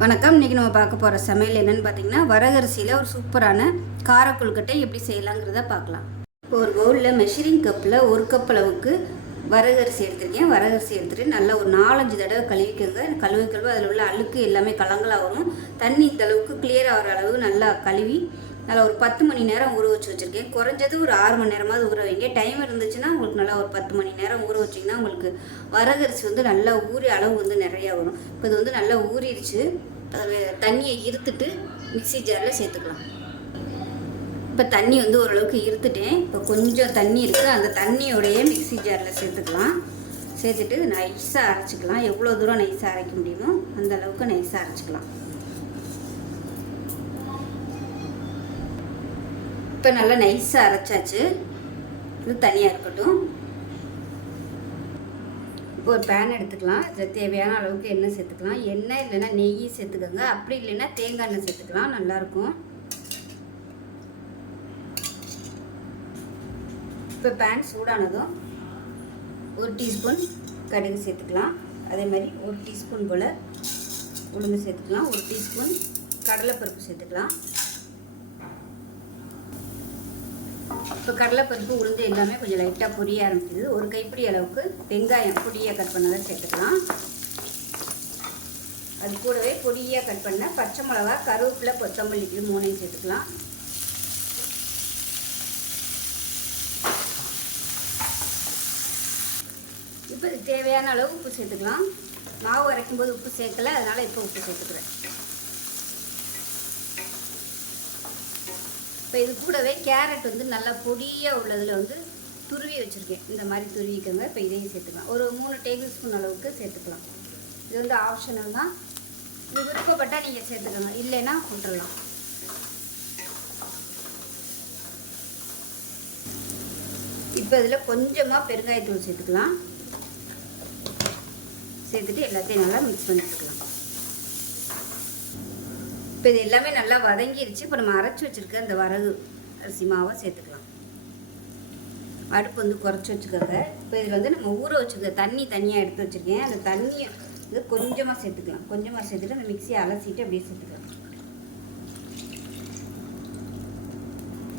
வணக்கம். இன்றைக்கி நம்ம பார்க்க போகிற சமையல் என்னென்னு பார்த்தீங்கன்னா வரகரிசியில் ஒரு சூப்பரான கார கொழுக்கட்டை எப்படி செய்யலாங்கிறத பார்க்கலாம். இப்போ ஒரு பவுலில் மெஷரிங் கப்பில் ஒரு கப் அளவுக்கு வரகரிசி எடுத்திருக்கேன். வரகரிசி எடுத்துகிட்டு நல்லா ஒரு நாலஞ்சு தடவை கழுவிக்கோங்க. கழுவி கழுவி அதில் உள்ள அழுக்கு எல்லாமே கலங்களாக வரும் தண்ணி இந்த அளவுக்கு கிளியர் ஆகிற அளவு நல்லா கழுவி நல்லா ஒரு பத்து மணி நேரம் ஊற வச்சு வச்சுருக்கேன். குறைஞ்சது ஒரு ஆறு மணி நேரமாவது ஊற வைங்க. டைம் இருந்துச்சுன்னா உங்களுக்கு நல்லா ஒரு பத்து மணி நேரம் ஊற வச்சிங்கன்னா உங்களுக்கு வரகரிசி வந்து நல்லா ஊறி அளவு வந்து நிறையா வரும். இப்போ இது வந்து நல்லா ஊறிடுச்சு. அதில் தண்ணியை இருத்துட்டு மிக்ஸி ஜாரில் சேர்த்துக்கலாம். இப்போ தண்ணி வந்து ஓரளவுக்கு இருத்துட்டேன். இப்போ கொஞ்சம் தண்ணி இருக்குது அந்த தண்ணியோடையே மிக்ஸி ஜாரில் சேர்த்துக்கலாம். சேர்த்துட்டு நைஸாக அரைச்சிக்கலாம். எவ்வளோ தூரம் நைஸாக அரைக்க முடியுமோ அந்த அளவுக்கு நைஸாக அரைச்சிக்கலாம். இப்போ நல்லா நைஸாக அரைச்சாச்சு. இது தனியாக இருக்கட்டும். இப்போ ஒரு பேன் எடுத்துக்கலாம். இதில் தேவையான அளவுக்கு எண்ணெய் சேர்த்துக்கலாம். எண்ணெய் இல்லைன்னா நெய் சேர்த்துக்கோங்க. அப்படி இல்லைன்னா தேங்காய் எண்ணெய் சேர்த்துக்கலாம். நல்லாயிருக்கும். இப்போ பேன் சூடானதும் ஒரு டீஸ்பூன் கடுகு சேர்த்துக்கலாம். அதே மாதிரி ஒரு டீஸ்பூன் போல் உளுந்து சேர்த்துக்கலாம். ஒரு டீஸ்பூன் கடலைப்பருப்பு சேர்த்துக்கலாம். இப்போ கடலைப்பருப்பு உளுந்து எல்லாமே கொஞ்சம் லைட்டாக பொரிய ஆரம்பிச்சிது ஒரு கைப்பிடி அளவுக்கு வெங்காயம் பொடியாக கட் பண்ணதை சேர்த்துக்கலாம். அது கூடவே பொடியாக கட் பண்ண பச்சை மிளகா கருவேப்பிலை கொத்தமல்லி இது மூணையும் சேர்த்துக்கலாம். இப்போ தேவையான அளவு உப்பு சேர்த்துக்கலாம். மாவு அரைக்கும் போது உப்பு சேர்க்கல அதனால் இப்போ உப்பு சேர்த்துக்கிறேன். இப்போ இது கூடவே கேரட் வந்து நல்லா பொடியாக உள்ளதில் வந்து துருவி வச்சுருக்கேன். இந்த மாதிரி துருவிக்கோங்க. இப்போ இதையும் சேர்த்துக்கலாம். ஒரு மூணு டேபிள் ஸ்பூன் அளவுக்கு சேர்த்துக்கலாம். இது வந்து ஆப்ஷனல் தான். இது விருப்பப்பட்டால் நீங்கள் சேர்த்துக்கோங்க. இல்லைன்னா விட்டுடலாம் இப்போ இதில் கொஞ்சமாக பெருங்காயத்தூள் சேர்த்துக்கலாம். சேர்த்துட்டு எல்லாத்தையும் நல்லா மிக்ஸ் பண்ணிக்கலாம். இப்போ இது எல்லாமே நல்லா வதங்கிருச்சு. இப்போ நம்ம அரைச்சி வச்சுருக்க அந்த வரகு அரிசி மாவை சேர்த்துக்கலாம். அடுப்பு வந்து குறைச்சி வச்சுக்கோங்க. இப்போ இதில் வந்து நம்ம ஊற வச்சுருக்க தண்ணி தனியாக எடுத்து வச்சுருக்கேன். அந்த தண்ணியை இது கொஞ்சமாக சேர்த்துக்கலாம். கொஞ்சமாக சேர்த்துட்டு அந்த மிக்சியை அலசிட்டு அப்படியே சேர்த்துக்கலாம்.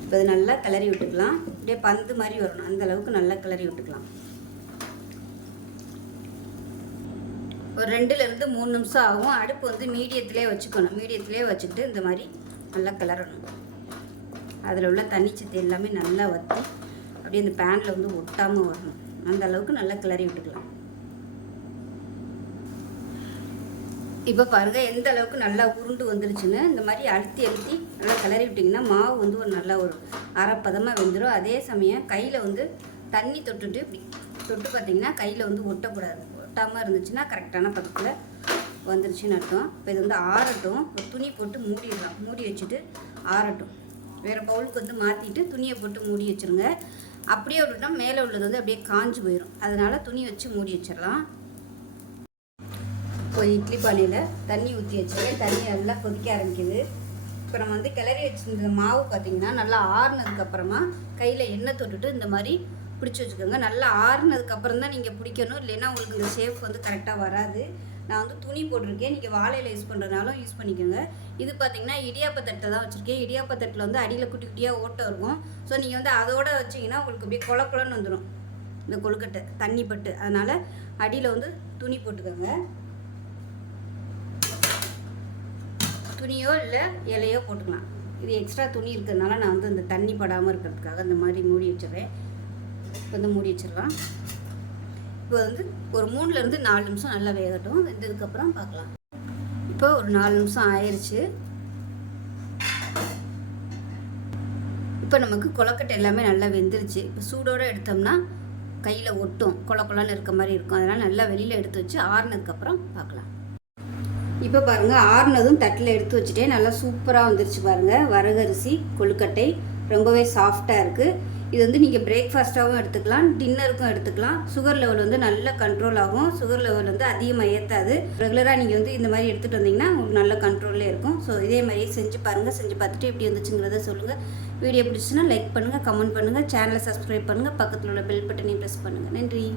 இப்போ இது நல்லா கிளறி விட்டுக்கலாம். அப்படியே பந்து மாதிரி வரணும். அந்த அளவுக்கு நல்லா கிளறி விட்டுக்கலாம். ஒரு ரெண்டுலேருந்து மூணு நிமிஷம் ஆகும். அடுப்பு வந்து மீடியத்திலே வச்சுக்கணும். மீடியத்திலே வச்சுக்கிட்டு இந்த மாதிரி நல்லா கிளறணும். அதில் உள்ள தண்ணிச்சத்து எல்லாமே நல்லா வற்றி அப்படியே இந்த பேனில் வந்து ஒட்டாமல் வரணும். அந்த அளவுக்கு நல்லா கிளறி விட்டுக்கலாம். இப்போ பாருங்கள் எந்த அளவுக்கு நல்லா உருண்டு வந்துருச்சுன்னு. இந்த மாதிரி அழுத்தி அழுத்தி நல்லா கிளறி விட்டிங்கன்னா மாவு வந்து ஒரு நல்லா ஒரு அரைப்பதமாக வெந்துடும் அதே சமயம் கையில் வந்து தண்ணி தொட்டுட்டு இப்படி தொட்டு பார்த்திங்கன்னா கையில் வந்து ஒட்டக்கூடாது. ஒட்டாமல் இருந்துச்சுன்னா கரெக்டான பக்கத்தில் வந்துருச்சுன்னு அர்த்தம். இப்போ இது வந்து ஆறட்டும். ஒரு துணி போட்டு மூடிடலாம் மூடி வச்சுட்டு ஆறட்டும். வேறு பவுலுக்கு வந்து மாற்றிட்டு துணியை போட்டு மூடி வச்சுருங்க. அப்படியே விட்டுட்டா மேலே உள்ளது வந்து அப்படியே காஞ்சி போயிடும் அதனால் துணி வச்சு மூடி வச்சிடலாம். ஒரு இட்லி பானையில் தண்ணி ஊற்றி வச்சுருக்கேன் தண்ணி நல்லா கொதிக்க ஆரம்பிக்குது. இப்போ நம்ம வந்து கிளறி வச்சுருந்த மாவு பார்த்திங்கன்னா நல்லா ஆறுனதுக்கப்புறமா கையில் எண்ணெய் தொட்டுட்டு இந்த மாதிரி பிடிச்சி வச்சுக்கோங்க. நல்லா ஆறுனதுக்கப்புறம் தான் நீங்கள் பிடிக்கணும். இல்லைன்னா உங்களுக்கு இந்த ஷேப் வந்து கரெக்டாக வராது. நான் வந்து துணி போட்டிருக்கேன். நீங்கள் வாழையில் யூஸ் பண்ணுறதுனாலும் யூஸ் பண்ணிக்கோங்க. இது பார்த்தீங்கன்னா இடியாப்பத்தட்டை தான் வச்சுருக்கேன். இடியாப்ப தட்டில் வந்து அடியில் குட்டி குட்டியாக ஓட்டம் இருக்கும். ஸோ நீங்கள் வந்து அதோட வச்சிங்கன்னா உங்களுக்கு அப்படியே குள கொலன்னு வந்துடும் இந்த கொழுக்கட்டை தண்ணி பட்டு. அதனால் அடியில் வந்து துணி போட்டுக்கோங்க. துணியோ இல்லை இலையோ போட்டுக்கலாம். இது எக்ஸ்ட்ரா துணி இருக்கிறதுனால நான் வந்து இந்த தண்ணி படாமல் இருக்கிறதுக்காக இந்த மாதிரி மூடி வச்சுருவேன் இப்போ வந்து மூடி வச்சிடலாம். இப்போ வந்து ஒரு மூணுலேருந்து நாலு நிமிஷம் நல்லா வேகட்டும். வெந்ததுக்கப்புறம் பார்க்கலாம். இப்போ ஒரு நாலு நிமிஷம் ஆயிடுச்சு இப்போ நமக்கு கொலக்கட்டை எல்லாமே நல்லா வெந்துருச்சு. இப்போ சூடோடு எடுத்தோம்னா கையில் ஒட்டும். கொல கொலன்னு இருக்க மாதிரி இருக்கும். அதனால் நல்லா வெளியில் எடுத்து வச்சு ஆறுனதுக்கப்புறம் பார்க்கலாம். இப்போ பாருங்கள் ஆறுனதும் தட்டில் எடுத்து வச்சுட்டே நல்லா சூப்பராக வந்துருச்சு பாருங்கள் வரகரிசி கொழுக்கட்டை ரொம்பவே சாஃப்டாக இருக்குது இது வந்து நீங்கள் பிரேக்ஃபாஸ்ட்டாகவும் எடுத்துக்கலாம் டின்னருக்கும் எடுத்துக்கலாம். சுகர் லெவல் வந்து நல்ல கண்ட்ரோல் ஆகும். சுகர் லெவல் வந்து அதிகமாக ஏற்றாது ரெகுலராக நீங்கள் வந்து இந்த மாதிரி எடுத்துகிட்டு வந்தீங்கன்னா உங்களுக்கு நல்ல கண்ட்ரோலில் இருக்கும். ஸோ இதே மாதிரியே செஞ்சு பாருங்கள் செஞ்சு பார்த்துட்டு எப்படி வந்துச்சுங்கிறத சொல்லுங்கள் வீடியோ பிடிச்சுன்னா லைக் பண்ணுங்கள் கமெண்ட் பண்ணுங்கள் சேனலை சப்ஸ்கிரைப் பண்ணுங்கள் பக்கத்தில் உள்ள பெல் பட்டனையும் ப்ரெஸ் பண்ணுங்கள் நன்றி.